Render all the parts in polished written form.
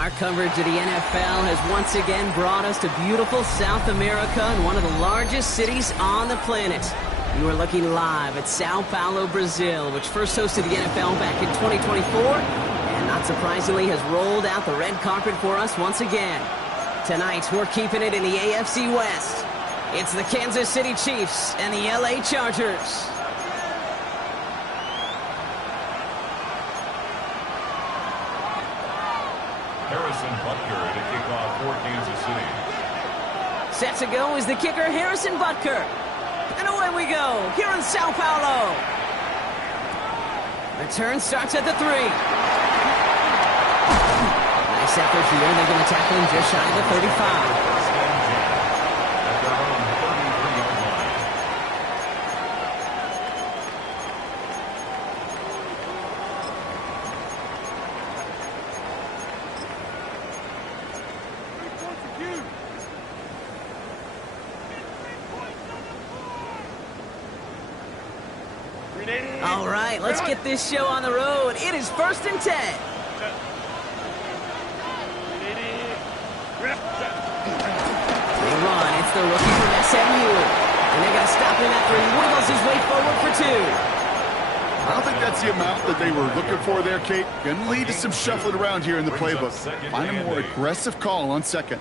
Our coverage of the NFL has once again brought us to beautiful South America and one of the largest cities on the planet. You are looking live at Sao Paulo, Brazil, which first hosted the NFL back in 2024, and not surprisingly has rolled out the red carpet for us once again. Tonight, we're keeping it in the AFC West. It's the Kansas City Chiefs and the LA Chargers. Harrison Butker to kick off for Kansas City. Set to go is the kicker, Harrison Butker. And away we go, here in Sao Paulo. Return starts at the 3. Nice effort here. They're going to tackle him just shy of the 35. At their own 33-yard line. All right, let's get this show on the road. It is 1st and 10. They run. It's the rookie from SMU. And they're going to stop him after he wiggles his way forward for 2. I don't think that's the amount that they were looking for there, Kate. Going to lead to some shuffling around here in the playbook. Find a more aggressive call on second.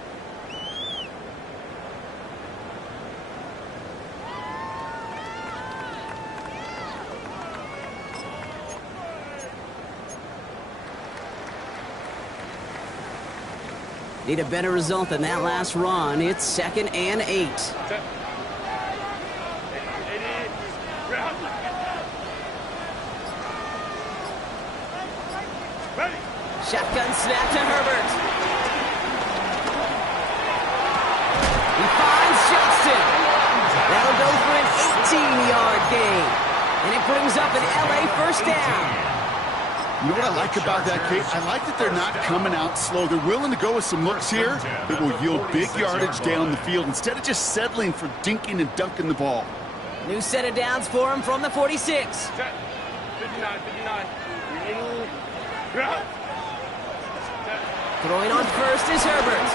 Need a better result than that last run. It's 2nd and 8. Shotgun snap to Herbert. He finds Johnston. That'll go for an 18-yard gain. And it brings up an LA first down. You know what I like about that, Kate? I like that they're not coming out slow. They're willing to go with some looks here that will yield big yardage down the field instead of just settling for dinking and dunking the ball. New set of downs for him from the 46. 59. Throwing on first is Herbert.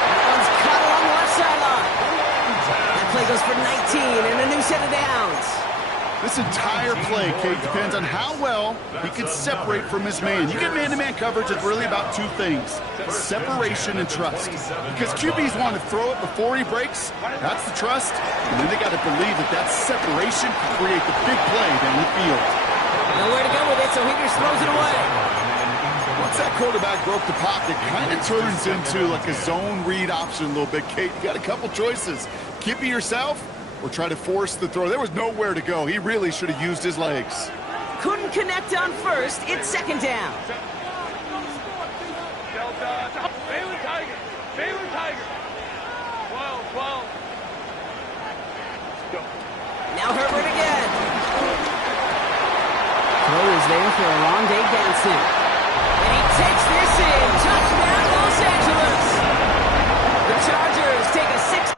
That one's cut along the left sideline. That play goes for 19 and a new set of downs. This entire play, Kate, depends on how well he can separate from his man. You get man-to-man coverage, it's really about two things, separation and trust. Because QBs want to throw it before he breaks, that's the trust, and then they got to believe that that separation can create the big play down the field. Nowhere to go with it, so he just throws it away. Once that quarterback broke the pocket, it kind of turns into like a zone read option a little bit, Kate. You got a couple choices. Keep it yourself, or try to force the throw. There was nowhere to go. He really should have used his legs. Couldn't connect on first. It's 2nd down. Baylor Tiger. 12. Now Herbert again. Throw is there for Rondé Ganson. And he takes this in. Touchdown, Los Angeles. The Chargers take a 6.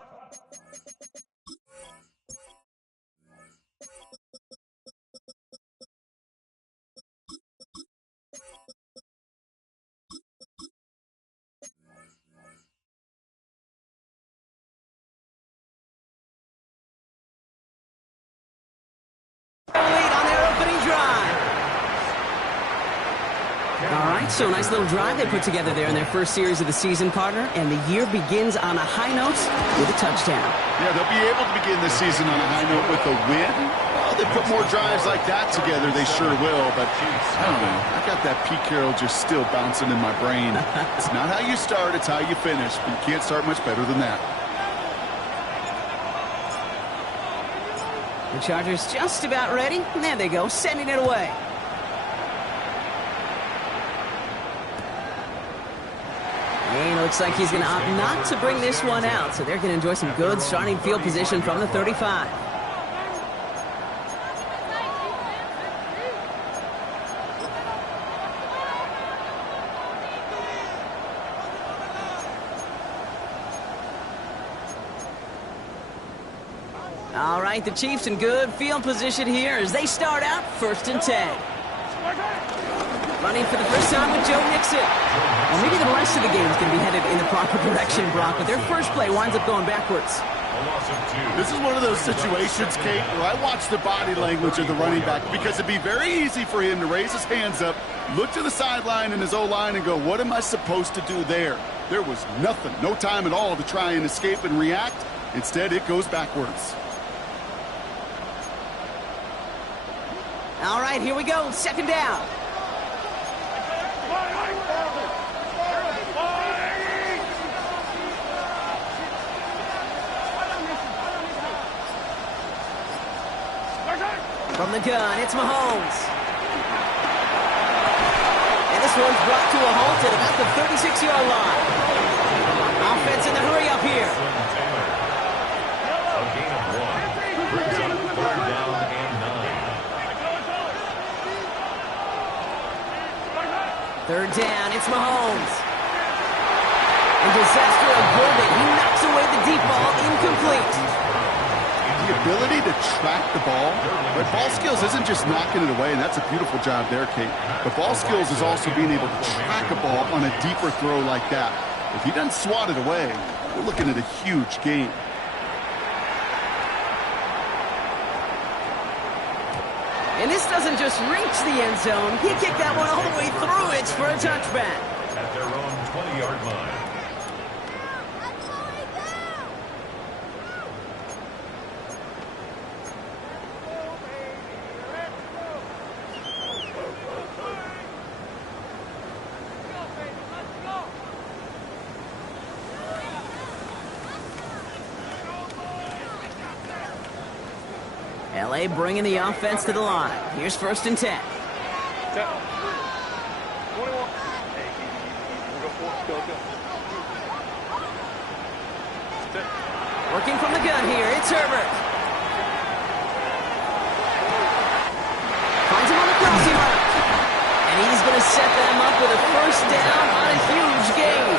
Lead on their opening drive. All right, so a nice little drive they put together there in their first series of the season, partner, and the year begins on a high note with a touchdown. Yeah, they'll be able to begin the season on a high note with a win. Well, they put more drives like that together, they sure will, but I don't know. I got that Pete Carroll just still bouncing in my brain. It's not how you start, it's how you finish, but you can't start much better than that. The Chargers just about ready. And there they go, sending it away. And it looks like he's going to opt not to bring this one out, so they're going to enjoy some good starting field position from the 35. All right, the Chiefs in good field position here as they start out 1st and 10. Running for the first time with Joe Mixon. Well, maybe the rest of the game is going to be headed in the proper direction, Brock, but their first play winds up going backwards. This is one of those situations, Kate, where I watch the body language of the running back because it'd be very easy for him to raise his hands up, look to the sideline in his O-line and go, what am I supposed to do there? There was nothing, no time at all to try and escape and react. Instead, it goes backwards. All right, here we go. Second down. From the gun, it's Mahomes. And this one's brought to a halt at about the 36-yard line. Offense in the hurry up here. A gain of 1. Brings up 3rd down and 9. 3rd down, it's Mahomes. And disaster averted. He knocks away the deep ball, incomplete. The ability to track the ball, but ball skills isn't just knocking it away, and that's a beautiful job there, Kate. But ball skills is also being able to track a ball on a deeper throw like that. If he doesn't swat it away, we're looking at a huge gain. And this doesn't just reach the end zone. He kicked that one all the way through it for a touchback. At their own 20-yard line. LA bringing the offense to the line. Here's 1st and 10. Working from the gun here, it's Herbert. Finds him on the crossing route. And he's going to set them up with a 1st down on a huge gain.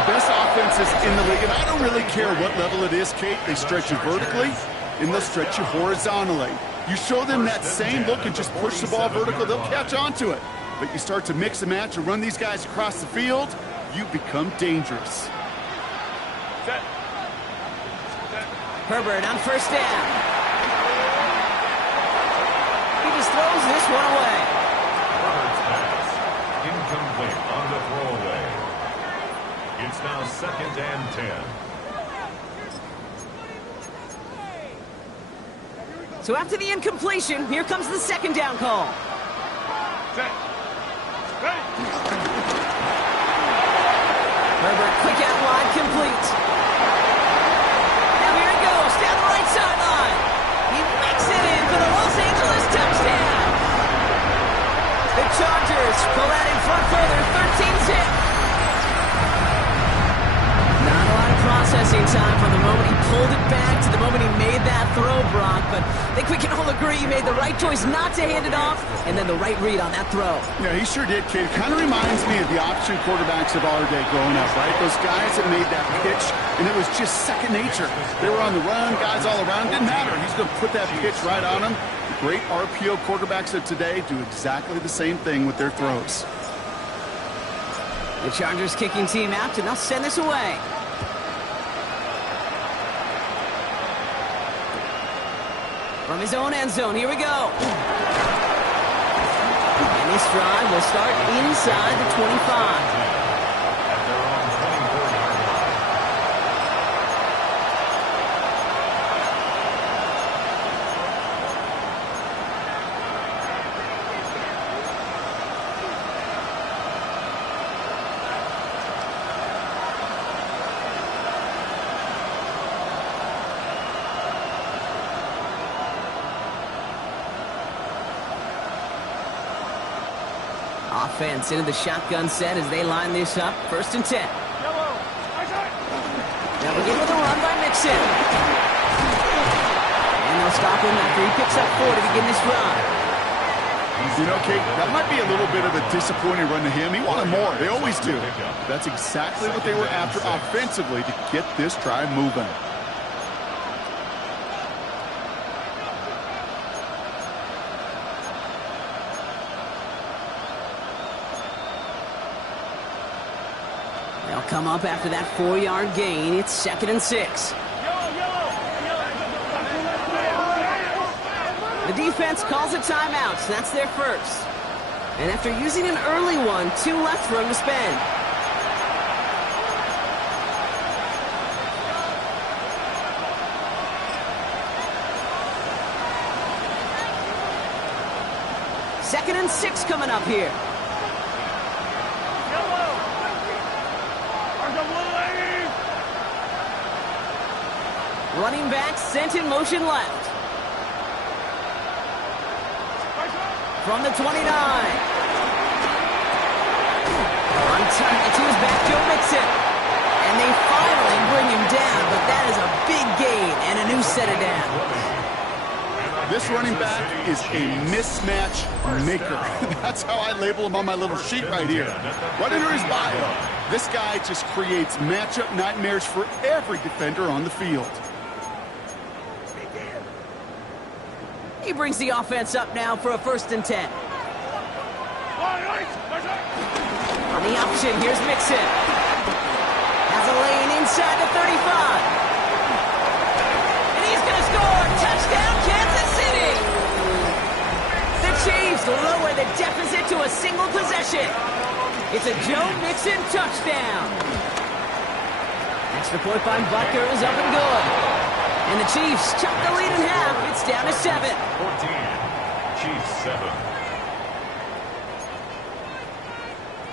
The best offenses in the league, and I don't really care what level it is, Kate, they stretch you vertically, and they'll stretch you horizontally. You show them that same look and just push the ball vertical, they'll catch on to it. But you start to mix and match and run these guys across the field, you become dangerous. Herbert on 1st down. He just throws this one away. Herbert's pass. Incomplete on the throwaway. It's now 2nd and 10. So after the incompletion, here comes the 2nd down call. Herbert quick out wide, complete. Now here he goes, down the right sideline. He makes it in for the Los Angeles touchdown. The Chargers pull out in front further, 13-zip. Not a lot of processing time from the moment he pulled it back to the moment he made that throw, Brock. But I think we can all agree he made the right choice not to hand it off, and then the right read on that throw. Yeah, he sure did, kid. Kind of reminds me of the option quarterbacks of our day growing up, right? Those guys that made that pitch, and it was just second nature. They were on the run, guys all around. Didn't matter. He's going to put that pitch right on them. The great RPO quarterbacks of today do exactly the same thing with their throws. The Chargers kicking team out, and they'll send this away. From his own end zone, here we go. And this drive will start inside the 25. At their own 24-yard line. Offense into the shotgun set as they line this up. 1st and 10. Now begin with a run by Mixon. And they'll stop him after he picks up 4 to begin this drive. You know, Kate, that might be a little bit of a disappointing run to him. He wanted more. They always do. That's exactly what they were after offensively to get this drive moving. come up after that 4-yard gain. It's 2nd and 6. The defense calls a timeout. So that's their first. And after using an early one, 2 left for him to spend. Second and 6 coming up here. Running back sent in motion left. From the 29. Untucked to his back, Joe Mixon. And they finally bring him down, but that is a big gain and a new set of downs. This running back is a mismatch maker. That's how I label him on my little sheet right here. Right under his bio. This guy just creates matchup nightmares for every defender on the field. He brings the offense up now for a 1st and 10. On the option, here's Mixon. Has a lane inside the 35. And he's going to score. Touchdown, Kansas City. The Chiefs lower the deficit to a single possession. It's a Joe Mixon touchdown. Extra point by Butker is up and good. And the Chiefs chop the lead in half. It's down to 7. 14. Chiefs 7.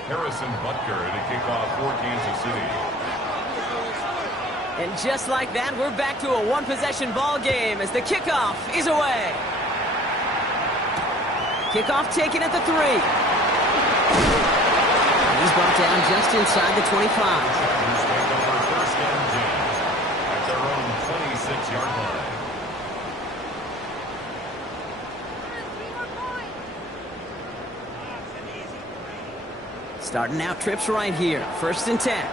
Harrison Butker to kick off for Kansas City. And just like that, we're back to a one-possession ball game as the kickoff is away. Kickoff taken at the 3. He's brought down just inside the 25. Who's take over 1st and 10 at their own 26-yard line. Starting out trips right here. 1st and 10.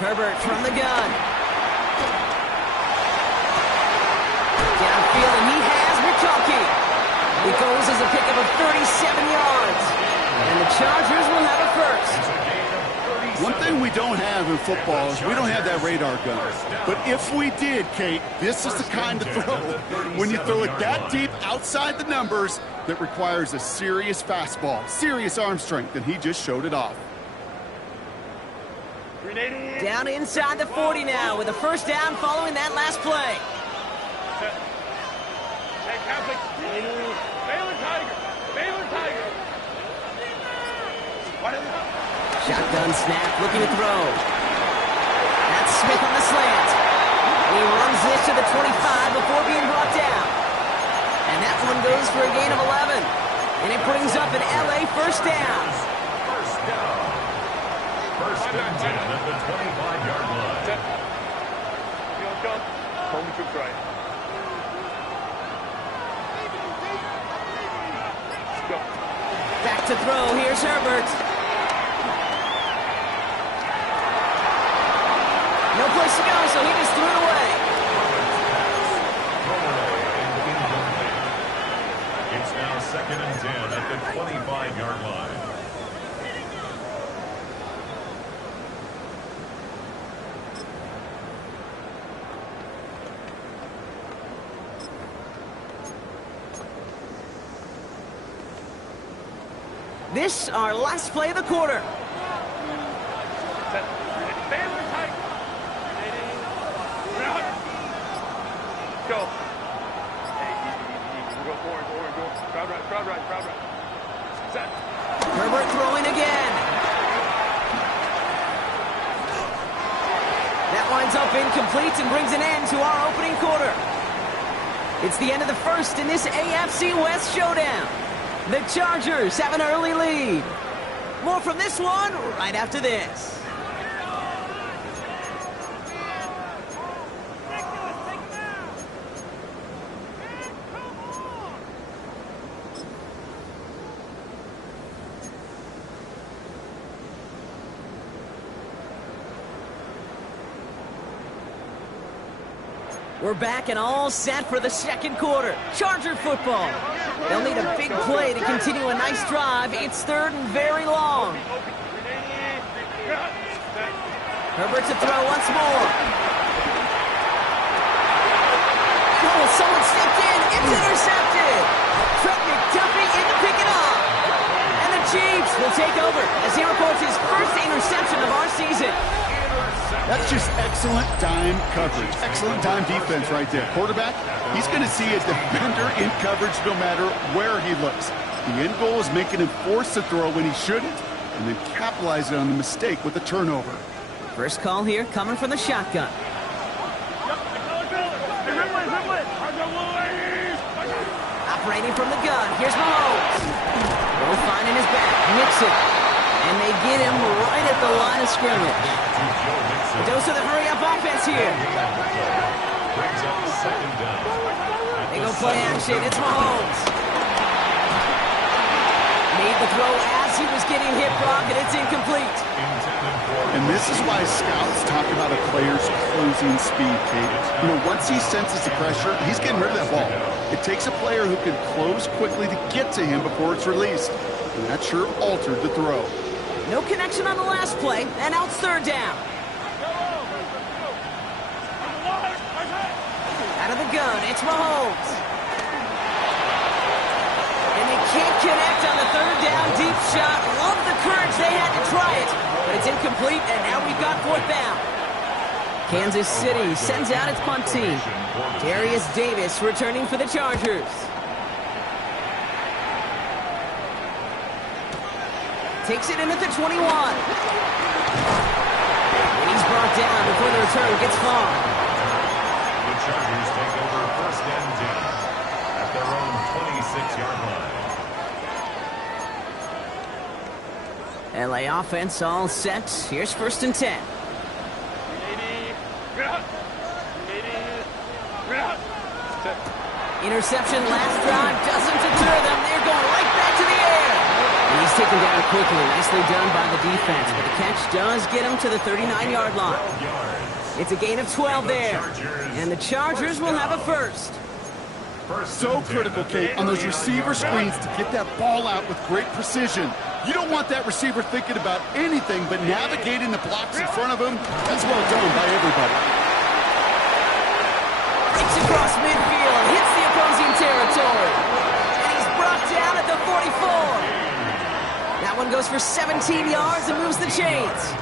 Herbert from the gun. Downfield, and he has McConkey. It goes as a pickup of 37 yards. And the Chargers will have a 1st. One thing we don't have in football is we don't have that radar gun. But if we did, Kate, this is the kind of throw, when you throw it that deep outside the numbers, that requires a serious fastball, serious arm strength, and he just showed it off. Down inside the 40 now with a 1st down following that last play. Shotgun snap, looking to throw. That's Smith on the slant. He runs this to the 25 before being brought down. And that one goes for a gain of 11. And it brings up an LA 1st down. 1st down. 1st and 10 at the 25-yard line. Home troops right. Let's go. Back to throw. Here's Herbert. No place to go, so he just threw it away. It's now 2nd and 10 at the 25-yard line. This our last play of the quarter. Go. Hey, easy. We'll go forward. Crowd right. Set. Herbert throwing again. That winds up incomplete and brings an end to our opening quarter. It's the end of the 1st in this AFC West showdown. The Chargers have an early lead. More from this one right after this. We're back and all set for the second quarter. Charger football. They'll need a big play to continue a nice drive. It's third and very long. Herbert to throw once more. Oh, someone stepped in. It's intercepted. Trent McDuffie in to pick it up. And the Chiefs will take over as he reports his first interception of our season. That's just excellent dime coverage. Excellent dime defense right there. Quarterback, he's going to see a defender in coverage no matter where he looks. The end goal is making him force the throw when he shouldn't, and then capitalizing on the mistake with a turnover. First call here coming from the shotgun. Operating from the gun. Here's Mahomes. Both finding his back. Mixon. And they get him right at the line of scrimmage. A dose of the hurry-up offense here. They go play action. It's Mahomes. Made the throw as he was getting hit, Brock, and it's incomplete. And this is why scouts talk about a player's closing speed, Kate. You know, once he senses the pressure, he's getting rid of that ball. It takes a player who can close quickly to get to him before it's released. And that sure altered the throw. No connection on the last play, and now it's third down. Out of the gun, it's Mahomes. And they can't connect on the third down deep shot. Love the courage they had to try it, but it's incomplete, and now we've got fourth down. Kansas City sends out its punt team. Darius Davis returning for the Chargers. Takes it in at the 21. And he's brought down before the return gets far. The Chargers take over first and 10 at their own 26-yard line. LA offense all set. Here's first and 10. Interception last drive doesn't deter them. They're going right back to the air. And he's taken down quickly. Nicely done by the defense. But the catch does get him to the 39-yard line. It's a gain of 12 there. And the Chargers will have a first. So critical, Kate, on those receiver screens to get that ball out with great precision. You don't want that receiver thinking about anything but navigating the blocks in front of him. That's well done by everybody. Breaks across midfield, hits the opposing territory. And he's brought down at the 44. That one goes for 17 yards and moves the chains.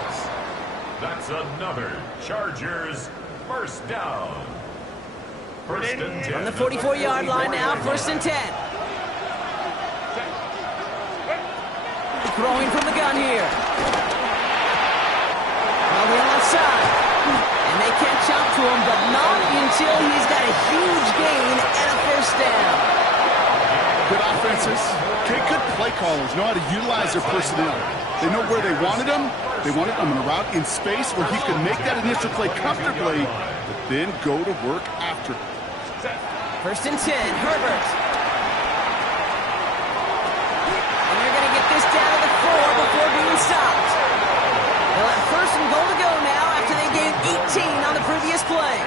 That's another Chargers first down. First and 10. From the 44-yard line now, first and 10. Throwing from the gun here. On the left side. And they catch up to him, but not until he's got a huge gain and a first down. Good offenses. Okay, good play callers know how to utilize their personnel. They know where they wanted them. They wanted them on a route in space where he could make that initial play comfortably, but then go to work after it. First and 10, Herbert. And they're going to get this down to the 4 before being stopped. They'll have first and goal to go now after they gained 18 on the previous play.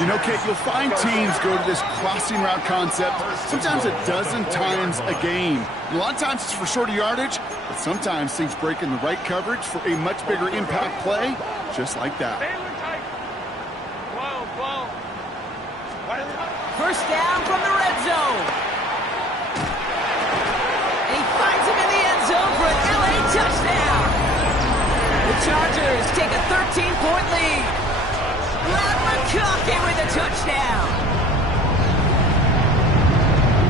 You know, Kate, you'll find teams go to this crossing route concept sometimes a dozen times a game. And a lot of times it's for shorter yardage, but sometimes things break in the right coverage for a much bigger impact play, just like that. First down from the red zone. And he finds him in the end zone for an LA touchdown. The Chargers take a 13-point lead. Glad McConkey with a touchdown.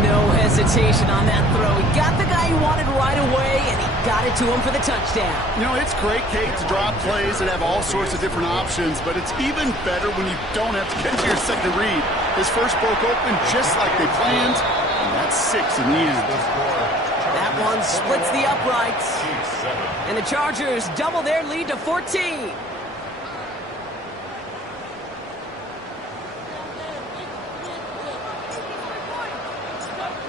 No hesitation on that throw. He got the guy he wanted right away, and he got it to him for the touchdown. You know, it's great, Kate, to draw plays and have all sorts of different options, but it's even better when you don't have to get to your second read. His first broke open just like they planned, and that's 6 in the end. That one splits the uprights, and the Chargers double their lead to 14.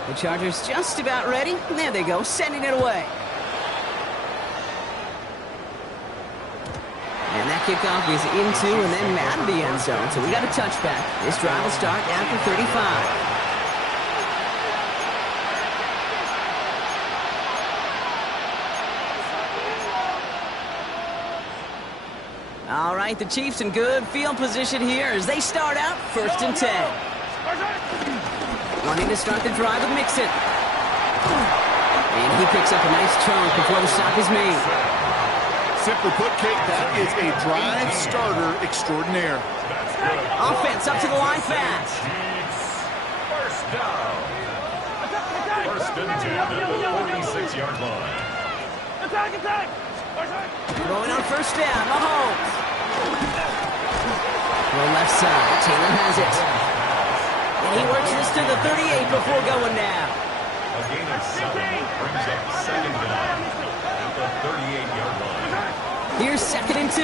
The Chargers just about ready. There they go, sending it away. And that kickoff is into and then out of the end zone. So we got a touchback. This drive will start after 35. All right, the Chiefs in good field position here as they start out 1st and 10. Wanting to start the drive with Mixon. And he picks up a nice chunk before the stop is made. Simply put, Kate, that is a drive starter extraordinaire. Offense up to the line fast. First down. 1st and 10 at the 46-yard line. Attack! Throwing on 1st down, Mahomes. To the left side, Taylor has it. And he works this to the 38 before going down. A gain of 7 brings up 2nd down at the 38-yard line. Here's 2nd and 2.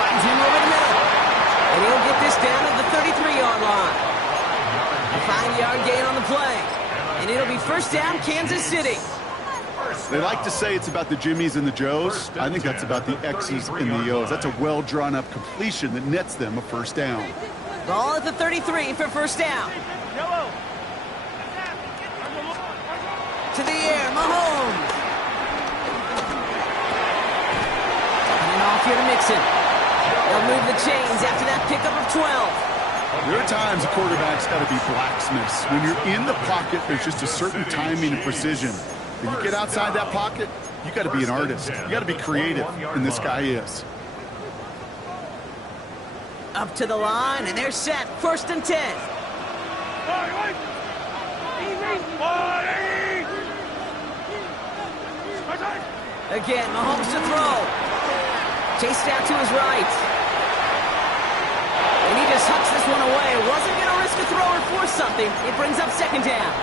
Finds him over the middle. And he'll get this down to the 33-yard line. A 5-yard gain on the play. And it'll be 1st down, Kansas City. They like to say it's about the Jimmies and the Joes. I think that's about the X's and the O's. That's a well-drawn-up completion that nets them a 1st down. Ball at the 33 for 1st down. To the air, Mahomes. Taking it off here to Mixon. They'll move the chains after that pickup of 12. There are times a quarterback's got to be blacksmiths. When you're in the pocket, there's just a certain timing and precision. When you get outside that pocket, you got to be an artist. You got to be creative, and this guy is. Up to the line, and they're set. 1st and 10. Again, Mahomes to throw. Chased out to his right. And he just hucks this one away. Wasn't going to risk a throw or force something. It brings up 2nd down.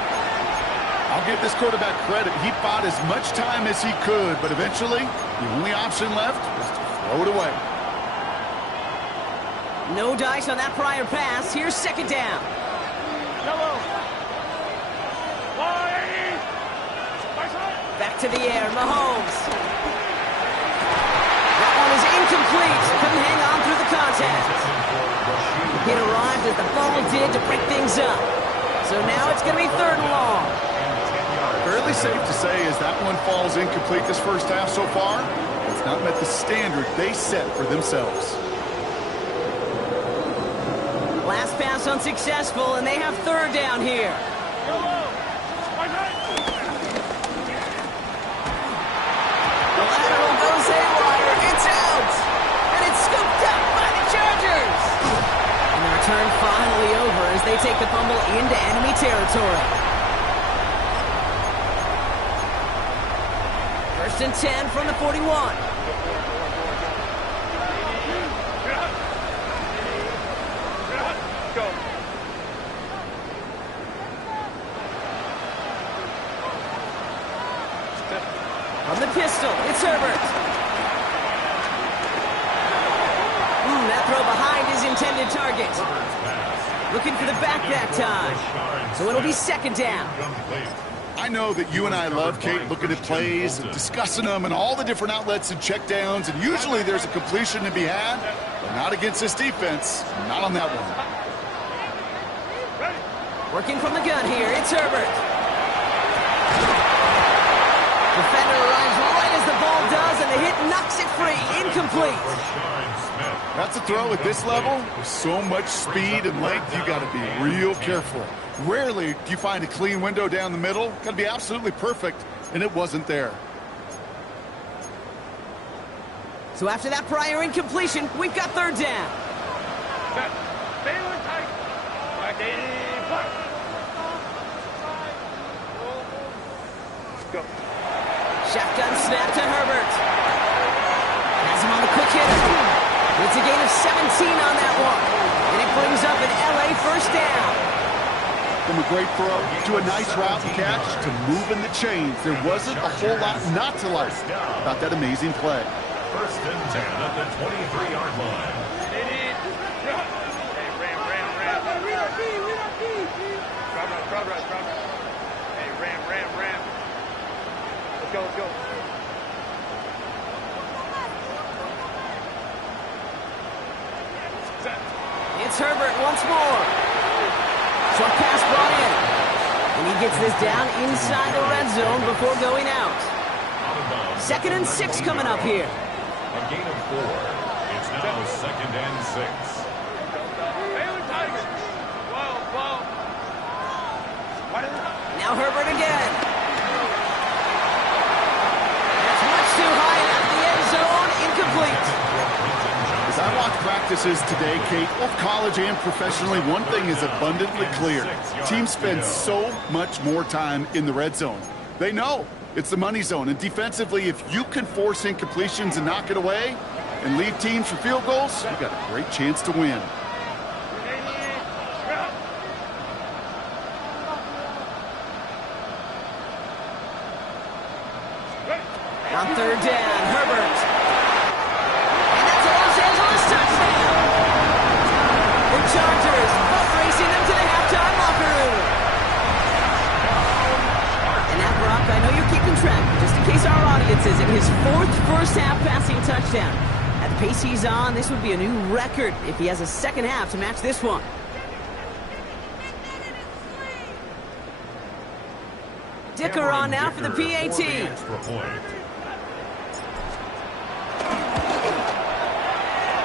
I'll give this quarterback credit. He fought as much time as he could, but eventually, the only option left was to throw it away. No dice on that prior pass. Here's 2nd down. Back to the air, Mahomes. That one is incomplete. Couldn't hang on through the contact. It arrived as the ball did to break things up. So now it's going to be 3rd and long. Fairly safe to say as that one falls incomplete this 1st half so far, it's not met the standard they set for themselves. Last pass unsuccessful, and they have 3rd down here. The lateral goes haywire. It's out. And it's scooped up by the Chargers. And the return finally over as they take the fumble into enemy territory. 1st and 10 from the 41. Go. From the pistol, it's Herbert. That throw behind his intended target. Looking for the back that time. So it'll be 2nd down. I know that you and I love, Kate, looking at plays and discussing them and all the different outlets and checkdowns, and usually there's a completion to be had, but not against this defense, not on that one. Working from the gun here, it's Herbert. Defender arrives right as the ball does, and the hit knocks it free. Incomplete. That's a throw at this level. With so much speed and length, you got to be real careful. Rarely do you find a clean window down the middle. Got to be absolutely perfect, and it wasn't there. So after that prior incompletion, we've got 3rd down. Go. Shotgun snap to Herbert. Has him on the quick hitter. It's a gain of 17 on that one. And it brings up an LA 1st down. From a great throw to a nice route and catch to moving the chains. There wasn't a whole lot not to like about that amazing play. 1st and 10 at the 23-yard line. Hey, Ram. Crowd right. Hey, Ram. Let's go. It's Herbert once more. Short pass brought in. And he gets this down inside the red zone before going out. 2nd and 6 coming up here. A gain of 4. It's now 2nd and 6. Now Herbert again. That's much too high and out of the end zone. Incomplete. As I watch practices today, Kate, both college and professionally, one thing is abundantly clear. Teams spend so much more time in the red zone. They know it's the money zone. And defensively, if you can force incompletions and knock it away and lead teams for field goals, you've got a great chance to win. On 3rd down, Herbert. And that's a Los Angeles touchdown. The Chargers both racing them to the halftime locker room. And now, Brock, I know you're keeping track, but just in case our audience isn't, his 4th first-half passing touchdown. At the pace he's on, this would be a new record if he has a second half to match this one. Dicker on now for the PAT.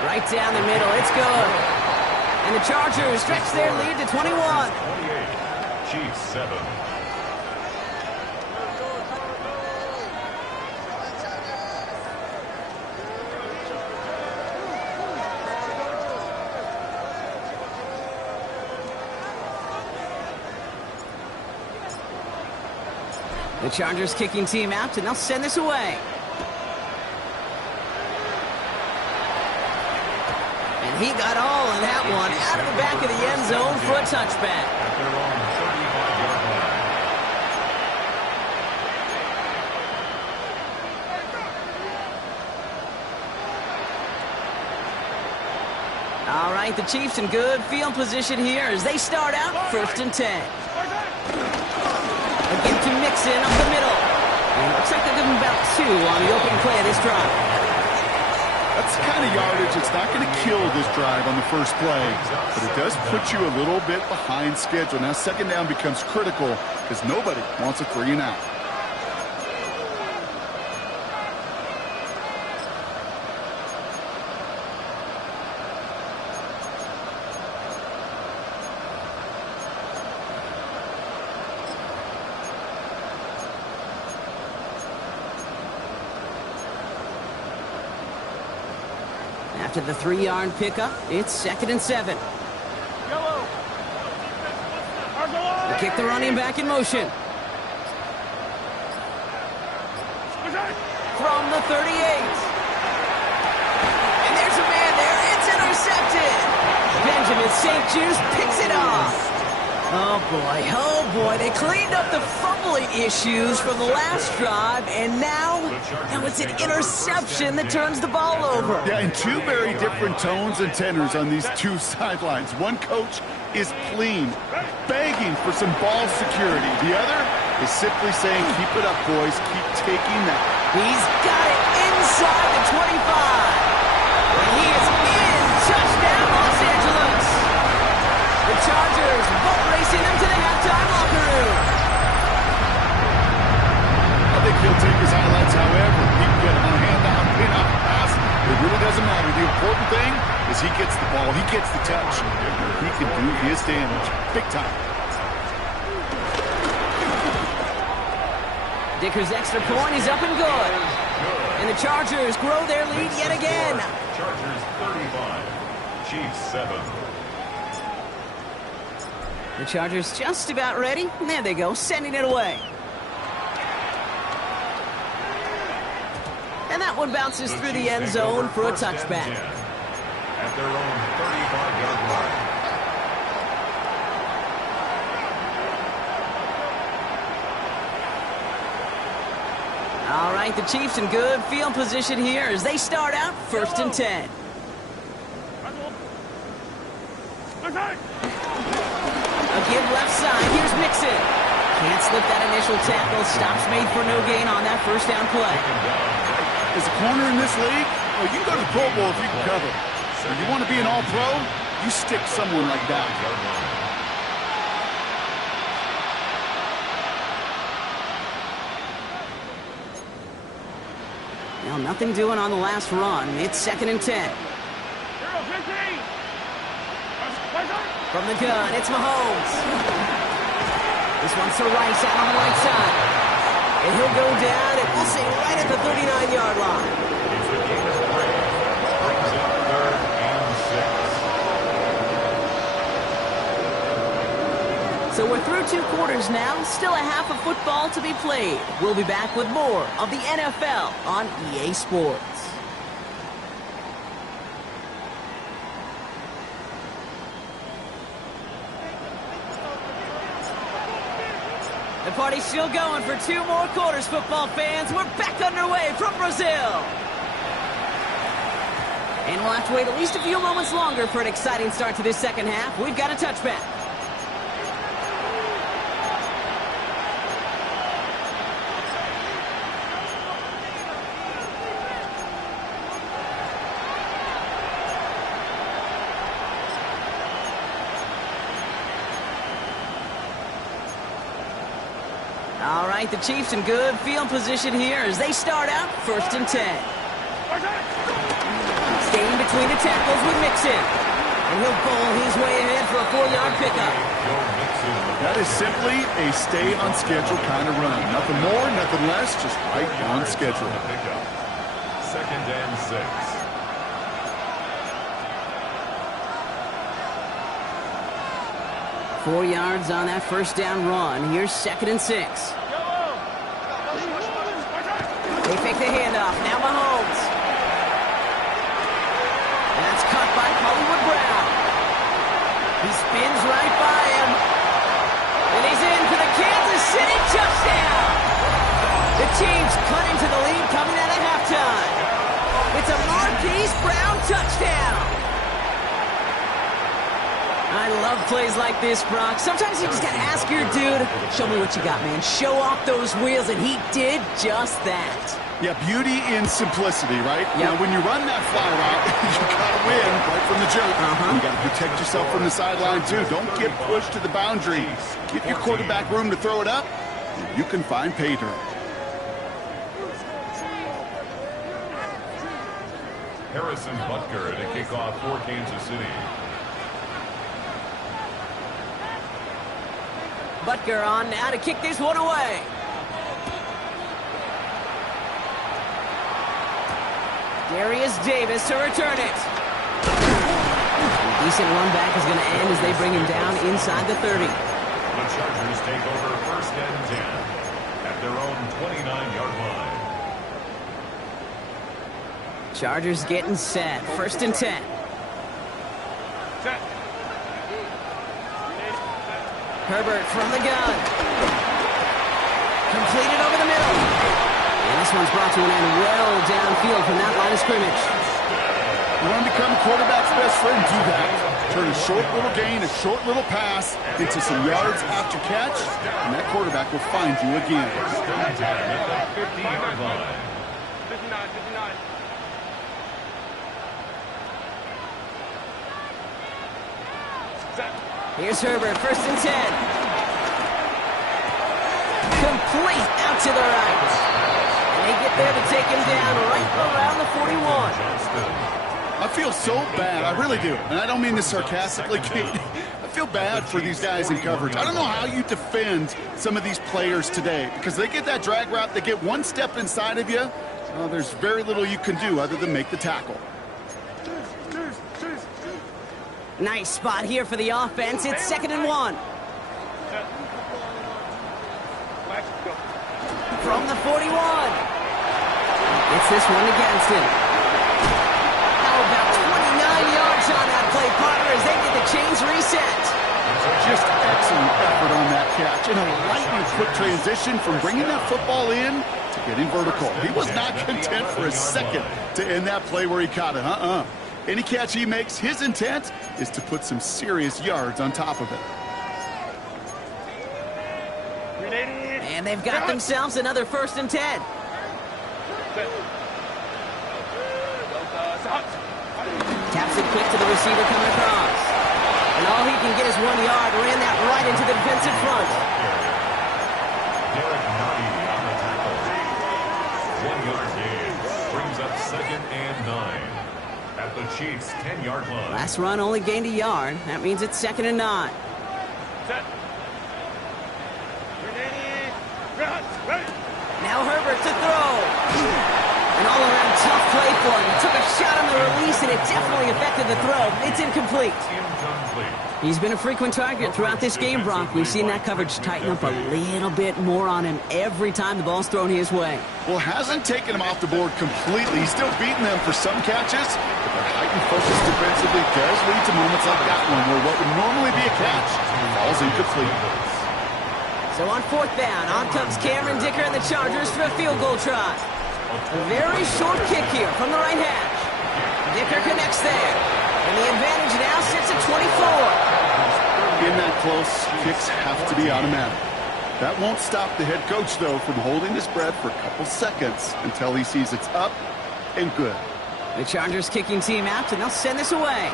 Right down the middle, it's good. And the Chargers stretch their lead to 21. 28. Chiefs 7. The Chargers kicking team out, and they'll send this away. And he got all of that one out of the back of the end zone for a touchback. At their own 35-yard line. All right, the Chiefs in good field position here as they start out 1st and 10. Again to Mixon up the middle. And it looks like they're giving about 2 on the opening play of this drive. That's the kind of yardage that's not going to kill this drive on the first play, but it does put you a little bit behind schedule. Now 2nd down becomes critical because nobody wants a 3 and out. After the 3-yard pickup, it's 2nd and 7. They kick the running back in motion. From the 38. And there's a man there. It's intercepted. Benjamin St. Juste picks it off. Oh, boy. They cleaned up the fumbling issues from the last drive, and now it's an interception that turns the ball over. Yeah, and 2 very different tones and tenors on these 2 sidelines. One coach is pleading, begging for some ball security. The other is simply saying, keep it up, boys. Keep taking that. He's got it inside the 25. And he is in. Touchdown, Los Angeles. The Chargers both racing them to the halftime locker room. I think he'll take his highlights however. He can get him on a handout, pin out, pass. It really doesn't matter. The important thing is he gets the ball. He gets the touch. He can do his damage. Big time. Dicker's extra point is up and good. And the Chargers grow their lead yet again. Chargers 35. Chiefs 7. The Chargers just about ready. And there they go, sending it away. And that one bounces through the end zone for a touchback. At their own 35-yard line. All right, the Chiefs in good field position here as they start out 1st and 10. A give left side. Here's Mixon. Can't slip that initial tackle. Stops made for no gain on that 1st down play. As a corner in this league, you can go to the Pro Bowl if you can cover. So you want to be an all-pro? you stick someone like that. Well, nothing doing on the last run. It's 2nd and 10. Herbo, 15. From the gun, it's Mahomes. This one's to Rice out on the right side. And he'll go down, and we'll say right at the 39-yard line. It's the game is great. Brings up 3rd and 6. So we're through 2 quarters now. Still a half of football to be played. We'll be back with more of the NFL on EA Sports. The party's still going for 2 more quarters, football fans. We're back underway from Brazil. And we'll have to wait at least a few moments longer for an exciting start to this second half. We've got a touchback. All right, the Chiefs in good field position here as they start out 1st and 10. Staying between the tackles with Mixon. And he'll bowl his way ahead for a 4-yard pickup. That is simply a stay on schedule kind of run. Nothing more, nothing less, just right on schedule. 2nd and 6. 4 yards on that 1st down run. Here's 2nd and 6. They fake the handoff. Now Mahomes. That's caught by Hollywood Brown. He spins right by him. And he's in for the Kansas City touchdown. The Chiefs cut into the lead coming out of halftime. It's a Marquise Brown touchdown. I love plays like this, Brock. Sometimes you just gotta ask your dude, show me what you got, man. Show off those wheels, and he did just that. Yeah, beauty in simplicity, right? Yep. Now, when you run that fly route, you gotta win right from the jump. You gotta protect yourself from the sideline, too. Don't get pushed to the boundary. Give your quarterback room to throw it up, and you can find pay dirt. Harrison Butker to kick off for Kansas City. Butker on now to kick this one away. Darius Davis to return it. A decent run back is going to end as they bring him down inside the 30. The Chargers take over 1st and 10 at their own 29-yard line. Chargers getting set. 1st and 10. Set. Herbert from the gun. Completed over the middle. And this one's brought to an end well downfield from that line of scrimmage. You want to become a quarterback's best friend? Do that. Turn a short little gain, a short little pass into some yards after catch, and that quarterback will find you again. 50-yard line. 59, 59. Set. Here's Herbert, 1st and 10. Complete out to the right. And they get there to take him down right around the 41. I feel so bad. I really do. And I don't mean this sarcastically, Kate. I feel bad for these guys in coverage. I don't know how you defend some of these players today because they get that drag route, they get one step inside of you. Well, there's very little you can do other than make the tackle. Nice spot here for the offense. It's 2nd and 1. From the 41. It's this one against him. How about 29 yards on that play, partner, as they get the chains reset. Just excellent effort on that catch. And a lightning quick transition from bringing that football in to getting vertical. He was not content for a second to end that play where he caught it. Any catch he makes, his intent is to put some serious yards on top of it. And they've got themselves another 1st and 10. Taps it quick to the receiver coming across. all he can get is 1 yard. Ran that right into the defensive front. Derek Nutty on the tackle. 1 yard gain. Brings up 2nd and 9. At the Chiefs' 10-yard line. Last run only gained a yard. That means it's 2nd and 9. Set. Now Herbert to throw. An all-around tough play for him. He took a shot on the release, and it definitely affected the throw. It's incomplete. Incomplete. He's been a frequent target throughout this game, Brock. We've seen that coverage tighten up a little bit more on him every time the ball's thrown his way. Well, hasn't taken him off the board completely. He's still beating them for some catches, but their heightened focus defensively does lead to moments like that one where what would normally be a catch falls incomplete. So on 4th down, on comes Cameron Dicker and the Chargers for a field goal try. A very short kick here from the right hash. Dicker connects there. And the advantage now sits at 24. In that close, kicks have to be automatic. That won't stop the head coach, though, from holding his breath for a couple seconds until he sees it's up and good. The Chargers kicking team out, and they'll send this away.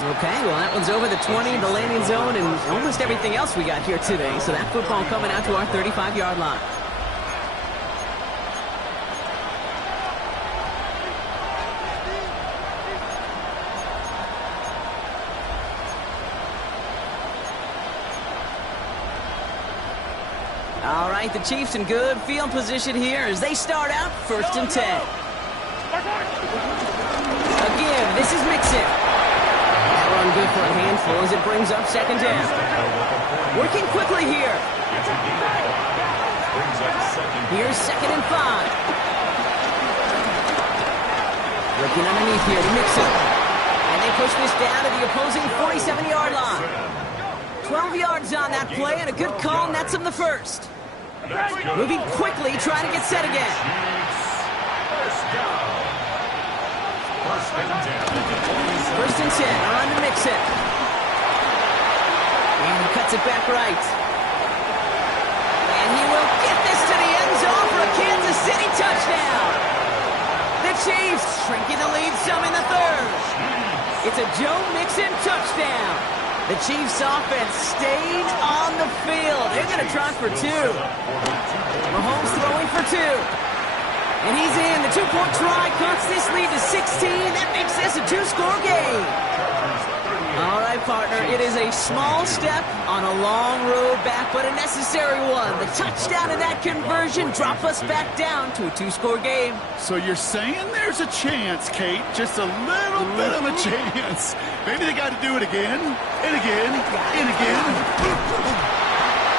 Okay, well, that one's over the 20, the landing zone, and almost everything else we got here today. So that football coming out to our 35-yard line. All right, the Chiefs in good field position here as they start out 1st and 10. Again, this is Mixon. That run good for a handful as it brings up 2nd down. Working quickly here. Here's 2nd and 5. Working underneath here to Mixon. And they push this down to the opposing 47-yard line. 12 yards on that play, and a good call nets him the first. Moving quickly, trying to get set again. First and 10, on to Mixon. And he cuts it back right. And he will get this to the end zone for a Kansas City touchdown. The Chiefs shrinking the lead some in the 3rd. It's a Joe Mixon touchdown. The Chiefs offense stayed on the field. They're going to try for 2. Mahomes throwing for 2. And he's in. The 2-point try cuts this lead to 16. That makes this a 2-score game. All right, partner. It is a small step on a long road back, but a necessary one. The touchdown and that conversion drop us back down to a 2-score game. So you're saying there's a chance, Kate? Just a little bit of a chance. Maybe they got to do it again, and again, and again.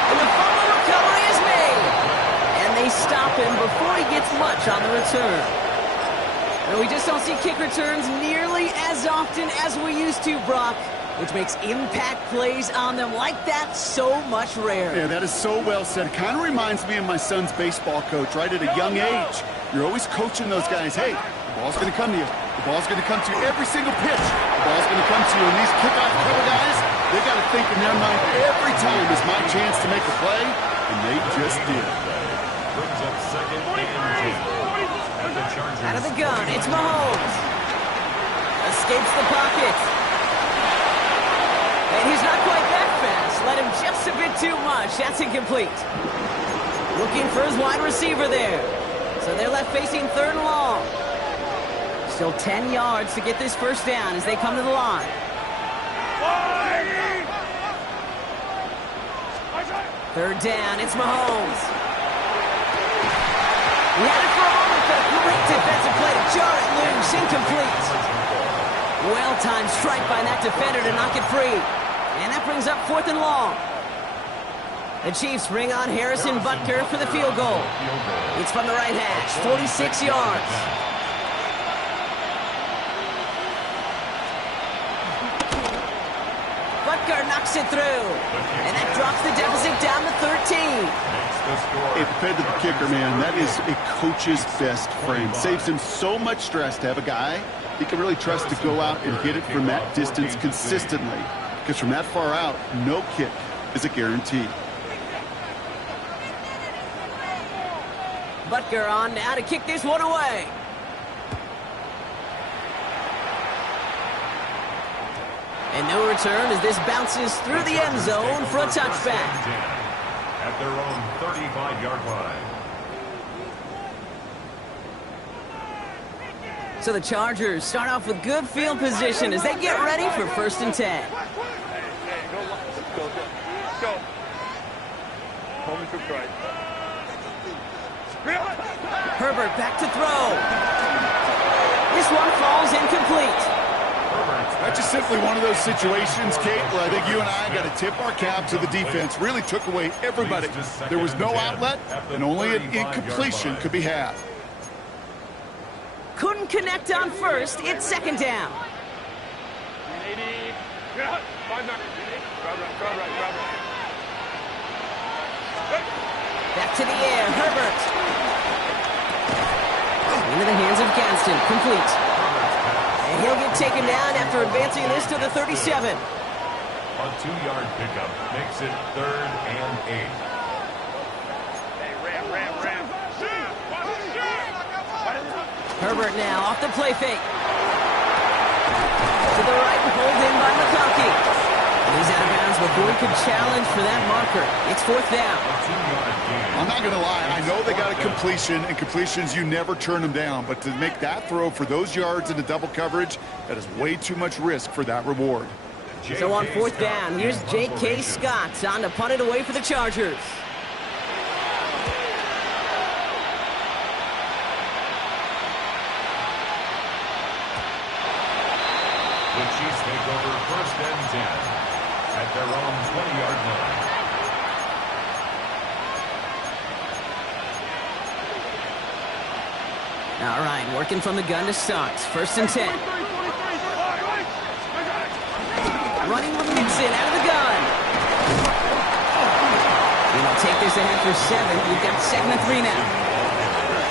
And the fumble recovery is made. And they stop him before he gets much on the return. And we just don't see kick returns nearly as often as we used to, Brock, which makes impact plays on them like that so much rarer. Yeah, that is so well said. It kind of reminds me of my son's baseball coach, right at a young age. You're always coaching those guys, hey, the ball's going to come to you. The ball's going to come to you every single pitch. The ball's going to come to you. And these kickoff cover guys, they got to think in their mind every time is my chance to make a play, and they just did. Brings up 2nd and 10. Out of the gun, it's Mahomes. Escapes the pocket. And he's not quite that fast. Let him just a bit too much. That's incomplete. Looking for his wide receiver there. So they're left facing 3rd and long. Still 10 yards to get this first down as they come to the line. 3rd down, it's Mahomes. He had it for a moment, but a great defensive play to jar it loose. Incomplete. Well-timed strike by that defender to knock it free. And that brings up 4th and long. The Chiefs bring on Harrison Butker for the field goal. It's from the right hash, 46 yards. Butker knocks it through. And that drops the deficit down to 13. Hey, compared to the kicker, man, that is a coach's best friend. Saves him so much stress to have a guy he can really trust to go out and hit it from that distance consistently. Because from that far out, no kick is a guarantee. Butker on now to kick this one away. And no return as this bounces through the end zone for a touchback. At their own 35-yard line. So the Chargers start off with good field position as they get ready for 1st and 10. Hey, go. Go. Home to right. Herbert back to throw. This one falls incomplete. That's just simply one of those situations, Kate, where I think you and I got to tip our cap to the defense. Really took away everybody. There was no outlet, and only an incompletion could be had. Couldn't connect on 1st. It's 2nd down. Back to the air. Herbert. Into the hands of Gadsden. Complete. And he'll get taken down after advancing this to the 37. A 2-yard pickup makes it 3rd and 8. Hey, ram. Herbert now off the play fake. To the right, pulled in by McConkey. And he's out of bounds, but Boyd could challenge for that marker. It's 4th down. A 2-yard gain. I'm not going to lie. I know they got a completion, and completions, you never turn them down. But to make that throw for those yards into double coverage, that is way too much risk for that reward. So on 4th down, here's J.K. Scott on to punt it away for the Chargers. The Chiefs take over 1st and 10 at their own 20-yard line. All right, working from the gun to start. 1st and 10. Running with Mixon out of the gun. And they'll take this ahead for 7. We've got 2nd and 3 now.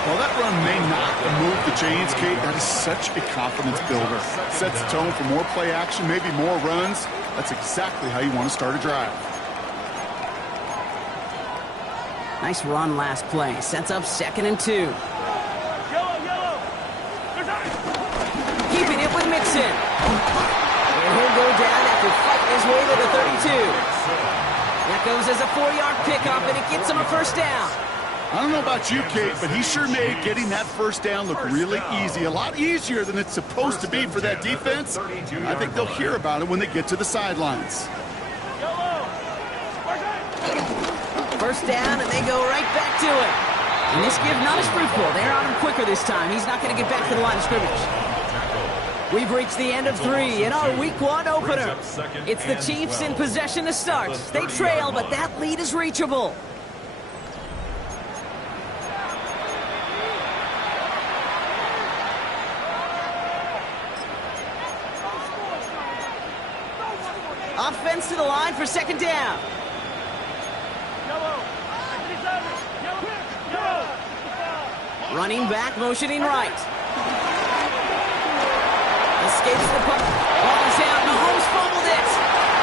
Well, that run may not move the chains, Kate. That is such a confidence builder. Sets the tone for more play action, maybe more runs. That's exactly how you want to start a drive. Nice run last play. Sets up 2nd and 2. Keeping it with Mixon. And he'll go down after fighting his way to the 32. That goes as a 4-yard pickup, and it gets him a 1st down. I don't know about you, Kate, but he sure made getting that 1st down look really easy. A lot easier than it's supposed to be for that defense. I think they'll hear about it when they get to the sidelines. 1st down, and they go right back to it. And this give not as fruitful. They're on him quicker this time. He's not going to get back to the line of scrimmage. We've reached the end of 3 in our Week 1 opener. It's the Chiefs in possession to start. They trail, but that lead is reachable. Offense to the line for 2nd down. Running back, motioning right. Escapes the puck. Ball is out. Mahomes fumbled it.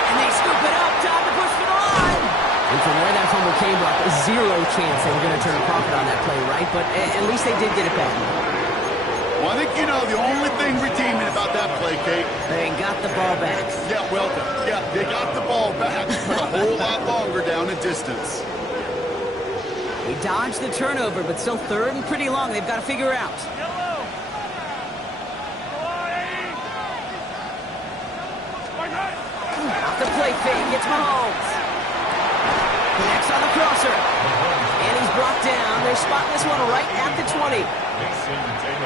And they scoop it up. Time to push for the line. And from where that fumble came up, 0 chance they were going to turn a profit on that play, right? But at least they did get it back. Well, I think you know the only thing redeeming about that play, Kate. They got the ball back. Yeah, well done. Yeah, they got the ball back, but a whole lot longer down in distance. He dodged the turnover, but still 3rd and pretty long. They've got to figure out. Off the play fake, it's Mahomes. Connects on the crosser. And he's brought down. They're spotting this one right at the 20.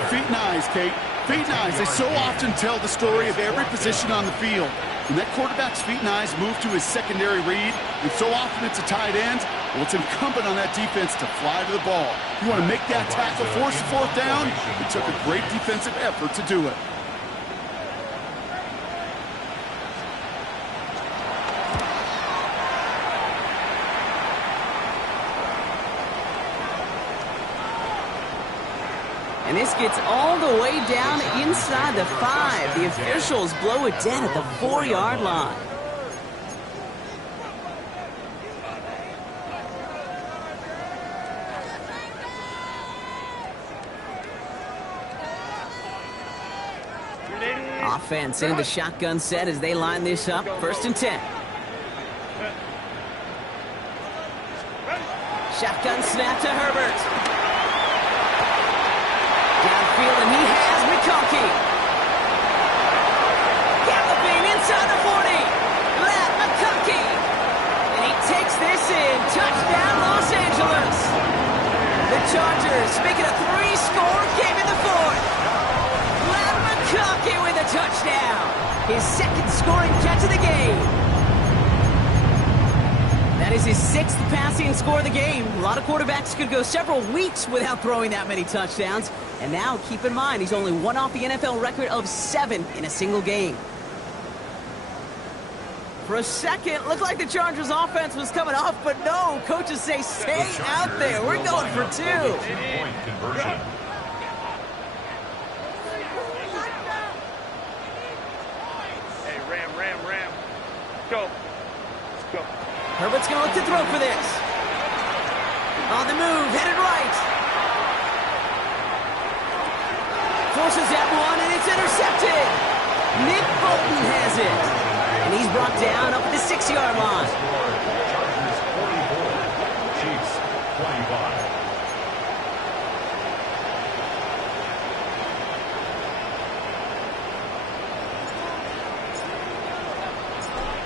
Feet and eyes, Kate. Feet and eyes. They so often tell the story of every position on the field. When that quarterback's feet and eyes move to his secondary read, and so often it's a tight end, well, it's incumbent on that defense to fly to the ball. You want to make that tackle, force the 4th down? It took a great defensive effort to do it. And this gets all the way down inside the 5. The officials blow it dead at the 4-yard line. Offense in the shotgun set as they line this up. 1st and 10. Shotgun snap to Herbert. Downfield, and he has McConkey. Galloping inside the 40. Matt McConkey. And he takes this in. Touchdown, Los Angeles. The Chargers make it a 3-score game in the 4th. Matt McConkey with a touchdown. His 2nd scoring catch of the game. That is his 6th passing score of the game. A lot of quarterbacks could go several weeks without throwing that many touchdowns. And now, keep in mind, he's only one off the NFL record of 7 in a single game. For a second, looked like the Chargers offense was coming off, but no. Coaches say, stay out there. We're going for 2. Two-point conversion. Hey, ram. Go. Herbert's going to look to throw for this. On the move, headed right. Forces that one, and it's intercepted. Nick Bolton has it. And he's brought down up at the 6-yard line. Chargers 44, Chiefs 25.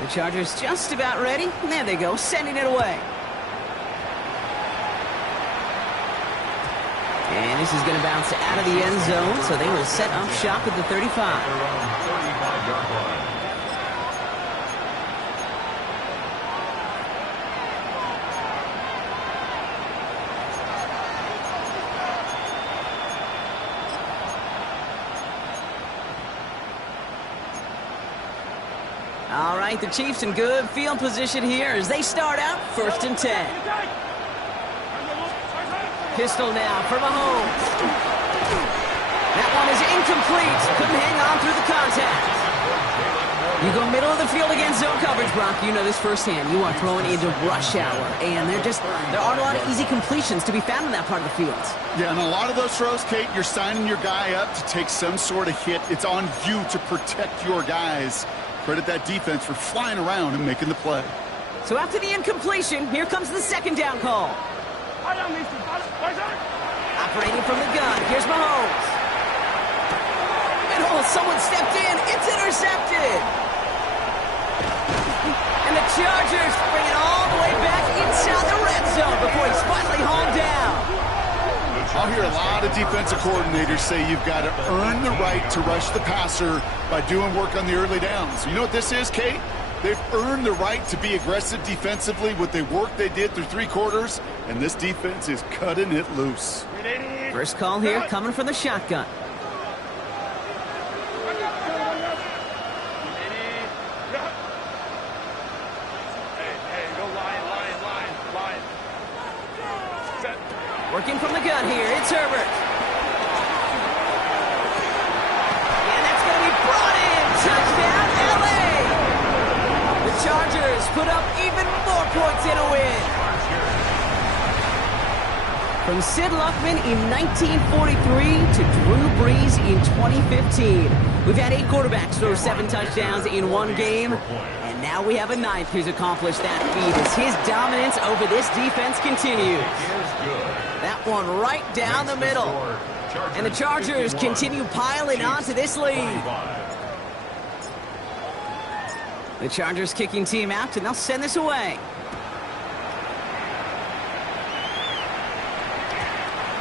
The Chargers just about ready. And there they go, sending it away. And this is going to bounce out of the end zone, so they will set up shop at the 35. Around 35-yard line. All right, the Chiefs in good field position here as they start out 1st and 10. Pistol now for Mahomes. That one is incomplete. Couldn't hang on through the contact. You go middle of the field against zone coverage, Brock. You know this firsthand. You are throwing into rush hour, and there aren't a lot of easy completions to be found in that part of the field. Yeah, and a lot of those throws, Kate, you're signing your guy up to take some sort of hit. It's on you to protect your guys. Credit that defense for flying around and making the play. So after the incompletion, here comes the 2nd down call. Operating from the gun, here's Mahomes. And someone stepped in, it's intercepted. And the Chargers bring it all the way back inside the red zone before he's finally hauled down. I'll hear a lot of defensive coordinators say you've got to earn the right to rush the passer by doing work on the early downs. You know what this is, Kate? They've earned the right to be aggressive defensively with the work they did through 3 quarters, and this defense is cutting it loose. First call here coming from the shotgun. Working from the gun here, it's Herbert. And that's going to be brought in. Touchdown, L.A. The Chargers put up even more points in a win. From Sid Luckman in 1943 to Drew Brees in 2015. We've had 8 quarterbacks throw 7 touchdowns in one game. And now we have a 9th who's accomplished that feat as his dominance over this defense continues. That one right down the middle. And the Chargers continue piling onto this lead. The Chargers kicking team out, and they'll send this away.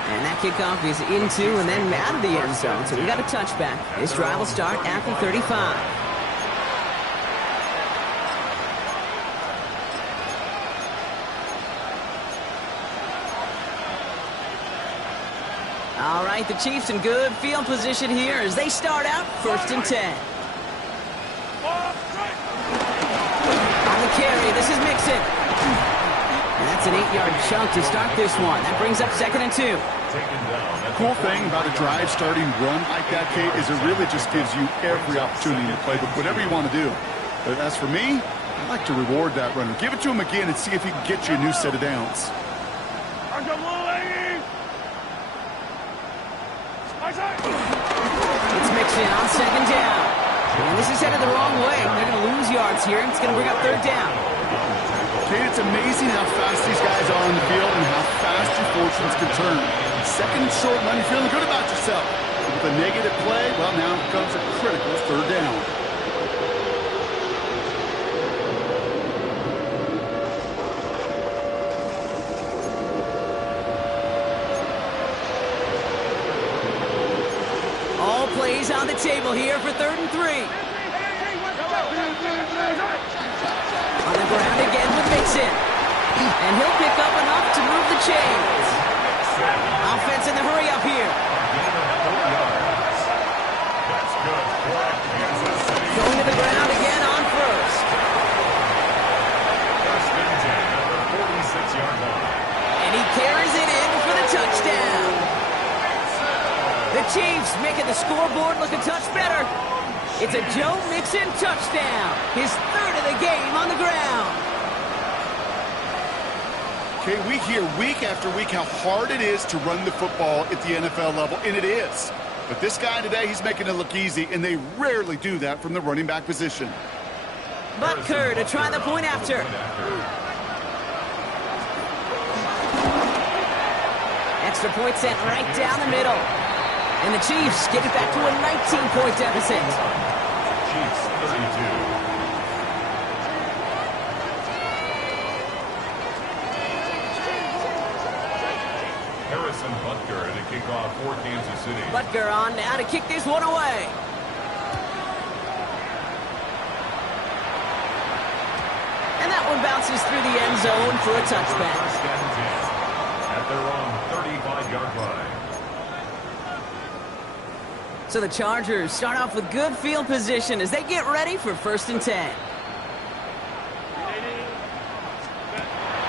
And that kickoff is into and then out of the end zone. So we got a touchback. This drive will start at the 35. All right, the Chiefs in good field position here as they start out 1st and 10. On the carry, this is Mixon. And that's an 8-yard chunk to start this one. That brings up 2nd and 2. The cool thing about a drive starting run like that, Kate, is it really just gives you every opportunity to play whatever you want to do. But as for me, I like to reward that runner. Give it to him again and see if he can get you a new set of downs. It's Mixon on second down. And this is headed the wrong way. They're going to lose yards here. It's going to bring up third down. Okay, it's amazing how fast these guys are on the field and how fast your fortunes can turn. Second and short, man, you're feeling good about yourself. But with a negative play, well, now comes a critical third down. All plays on the table here for 3rd and 3. On the ground again with Mixon. And he'll pick up enough to move the chains. Offense in the hurry up here. Going to the ground again on first. And he carries it in for the touchdown. The Chiefs making the scoreboard look a touch better. It's a Joe Mixon touchdown. His 3rd of the game on the ground. Okay, we hear week after week how hard it is to run the football at the NFL level, and it is. But this guy today, he's making it look easy, and they rarely do that from the running back position. Butker to try the point after. Extra point sent right down the middle. And the Chiefs get it back to a 19-point deficit. Chiefs 32. Harrison Butker to kick off for Kansas City. Butker on now to kick this one away. And that one bounces through the end zone for a touchback. First and 10 at their own 35-yard line. So the Chargers start off with good field position as they get ready for 1st and 10.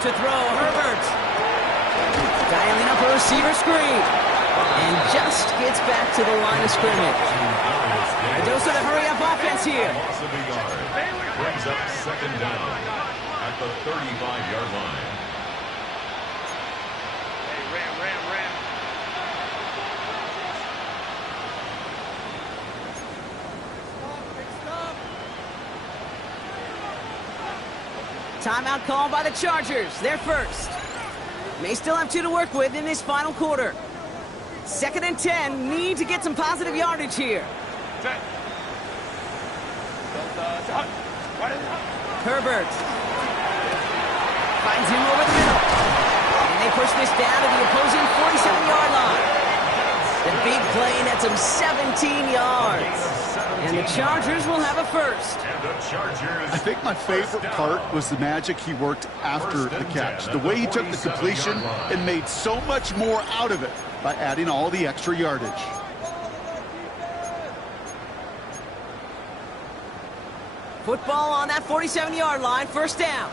To throw, Herbert. Dialing up a receiver screen. And just gets back to the line of scrimmage. A dose of the hurry-up offense here. Loss of a yard. Brings up 2nd down at the 35-yard line. Hey, ram. Timeout called by the Chargers. They're first. May still have 2 to work with in this final quarter. 2nd and 10. Need to get some positive yardage here. Herbert. Finds him over the middle. And they push this down to the opposing 47-yard line. The big play nets him 17 yards. And the Chargers will have a first. I think my favorite part was the magic he worked after the catch. The way he took the completion and made so much more out of it by adding all the extra yardage. Football on that 47-yard line, 1st down.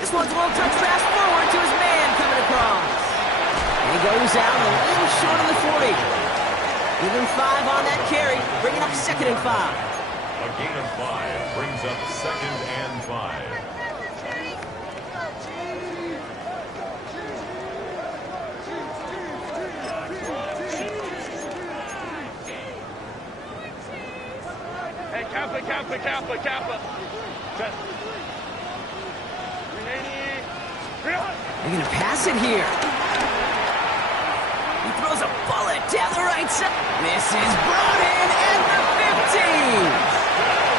This one's a little touch pass forward to his man coming across. And he goes out a little short of the 40. Give him 5 on that carry, bringing up 2nd and 5. A gain of 5 brings up 2nd and 5. Hey, Kappa. They're going to pass it here. He throws a bullet down the right side. This is brought in at the 15.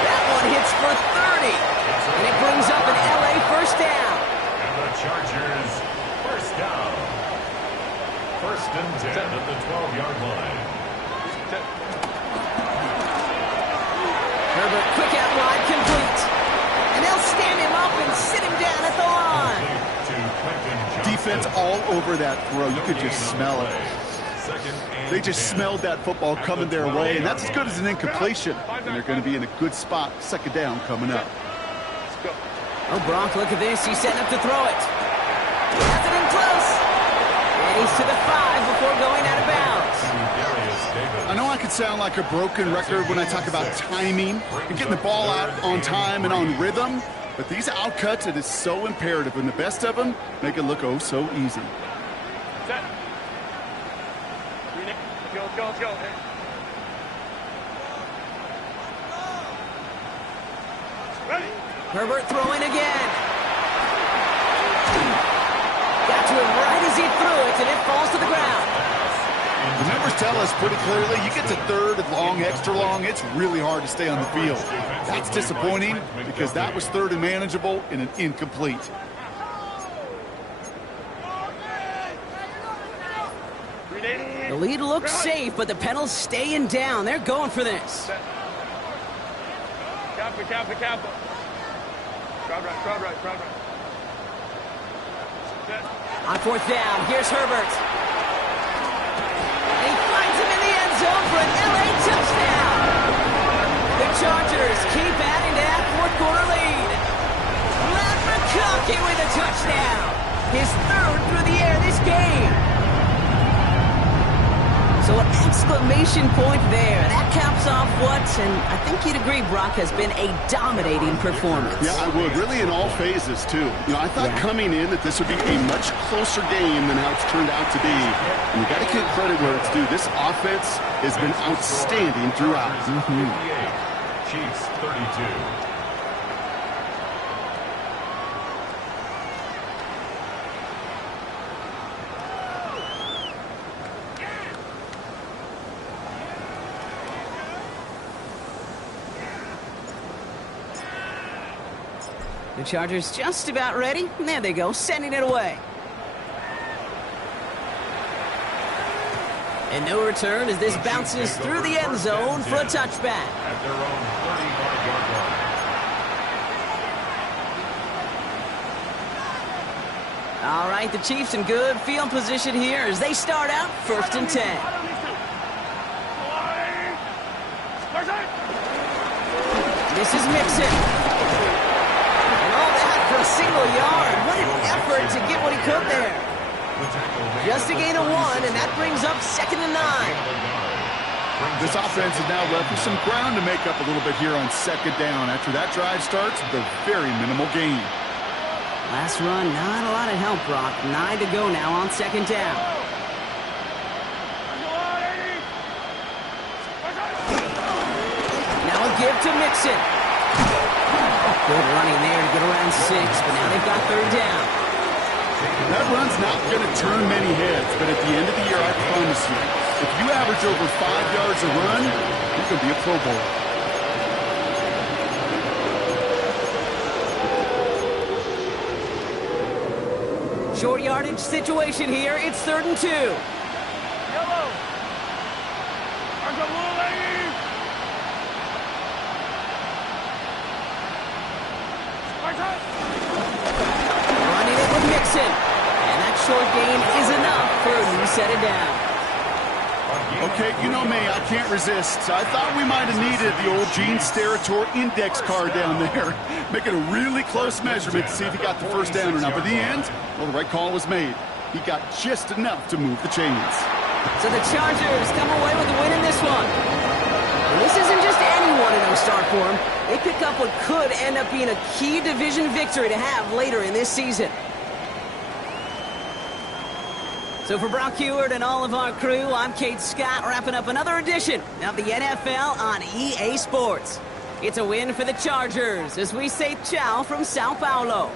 That one hits for 30. And it brings up an LA 1st down. And the Chargers 1st down. 1st and 10 at the 12-yard line. Herbert quick out wide, complete. And they'll stand him up and sit him down at the line. Defense all over that throw. You could just smell it. They just smelled that football coming their way, and that's as good as an incompletion. And they're going to be in a good spot, 2nd down coming up. Oh, Brock, look at this. He's setting up to throw it. Has it in close. And he's to the 5 before going out of bounds. I know I could sound like a broken record when I talk about timing and getting the ball out on time and on rhythm, but these outcuts, it is so imperative, and the best of them make it look oh so easy. Let's go, let's go. Ready? Herbert throwing again. Got to him right as he threw it, and it falls to the ground. The numbers tell us pretty clearly, you get to third and long, extra long, it's really hard to stay on the field. That's disappointing because that was third and manageable in an incomplete. The lead looks safe, but the Penals staying down. They're going for this. Kappa. Crowd right. On fourth down, here's Herbert. And he finds him in the end zone for an LA touchdown. The Chargers keep adding to that fourth quarter lead. Matt McConkey with a touchdown. His third through the air this game. So an exclamation point there. That caps off what, and I think you'd agree, Brock, has been a dominating performance. Yeah, I would. Really in all phases, too. You know, I thought coming in that this would be a much closer game than how it's turned out to be. And you got to give credit where it's due. This offense has been outstanding throughout. 58, Chiefs 32. The Chargers just about ready. And there they go, sending it away. And no return as this bounces through the end zone for a touchback. At their own 35-yard line. All right, the Chiefs in good field position here as they start out 1st and 10. This is Mixon. A single yard. What an effort to get what he could there. Just a gain of 1, and that brings up 2nd and 9. This offense is now left with some ground to make up a little bit here on 2nd down. After that drive starts, the very minimal gain. Last run, not a lot of help, Brock. 9 to go now on 2nd down. Now a give to Mixon. Good running there to get around 6, but now they've got 3rd down. That run's not going to turn many heads, but at the end of the year, I promise you, if you average over 5 yards a run, you can be a Pro Bowler. Short yardage situation here. It's 3rd and 2. Yellow. Running it with Mixon. And that short gain is enough for a new set it down. Okay, you know me, I can't resist. I thought we might have needed the old Gene Steratore index card down there. Making a really close measurement to see if he got the 1st down or not. But in the end, well, the right call was made. He got just enough to move the chains. So the Chargers come away with the win in this one. And this isn't just any 1-0 start for them. They pick up what could end up being a key division victory to have later in this season. So for Brock Heward and all of our crew, I'm Kate Scott, wrapping up another edition of the NFL on EA Sports. It's a win for the Chargers as we say ciao from Sao Paulo.